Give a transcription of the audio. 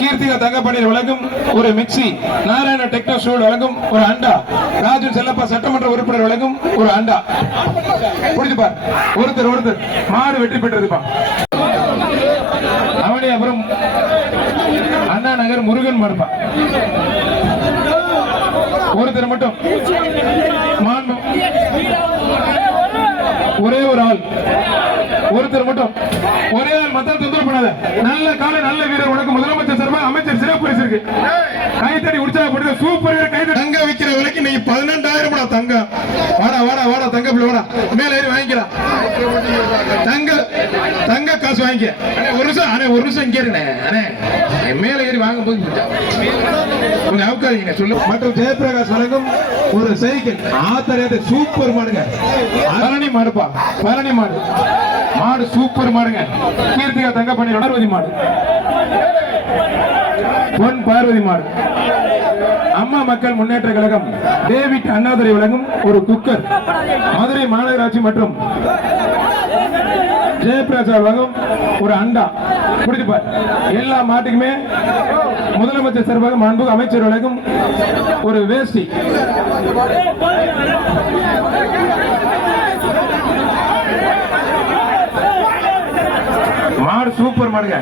கீர்த்திகா தங்கப்பண்ணீர் வழங்கும் ஒரு mixie, Narayana techno stool வழங்கும் ஒரு அண்டா, ராஜு செல்லப்பா சட்டமன்ற உறுப்பினர் வழங்கும் ஒரு அண்டா. புரிஞ்சுப்பா, ஒருத்தர் மாடு வெற்றி பெற்றதுப்பா. அவனே அப்புறம் அண்ணா நகர் முருகன் மாடுப்பா. ஒருத்தர் மட்டும் மாண்பு, ஒரே ஒரு ஆள், ஒருத்தர் மட்டும், ஒரே ஆள், மத்த தொந்தரவு பண்ணாத. நல்ல காலை, நல்ல வீரர் உனக்கு முதலமைச்சர் சார்பாக அமைச்சர் சிறப்பு பரிசு இருக்கு. கைத்தடி உற்சாகப்படுத்த சூப்பர் வீரர். கைத்தடி. தங்க விக்கிற விலைக்கு நீ 12,000 தங்கம். வாடா வாடா வாடா தங்க பிள்ளை வாடா, மேல ஏறி வாங்கிக்கலாம். தங்க காசு வாங்கிக்க. ஒரு நிமிஷம் இங்கே இருங்க. மேல ஏறி வாங்கும் போது கொஞ்சம் அவுக்காதீங்க சொல்லு. மற்றும் ஜெயபிரகாஷ் வழங்கும் ஒரு சைக்கிள், ஆத்தரையாத சூப்பர் மாடுங்க. பழனி மாடுப்பா, பழனி மாடு, மாடு சூப்பர் மாடுங்க. கீர்த்திகா தங்கப்பண்ணி பார்வதி மாடு, பொன் பார்வதி மாடு. அம்மா மக்கள் முன்னேற்ற கழகம் டேவிட் அண்ணாதுரை வழங்கும் ஒரு குக்கர், மதுரை மாநகராட்சி மற்றும் ஜெயபிரகாஷ் வழங்கும் ஒரு அண்டா. புரிஞ்சுப்பார். எல்லா மாட்டுக்குமே முதலமைச்சர் சார்பாக மாண்பு அமைச்சர் வழங்கும் ஒரு வேஷ்டி. மாடு சூப்பர் மாடுங்க.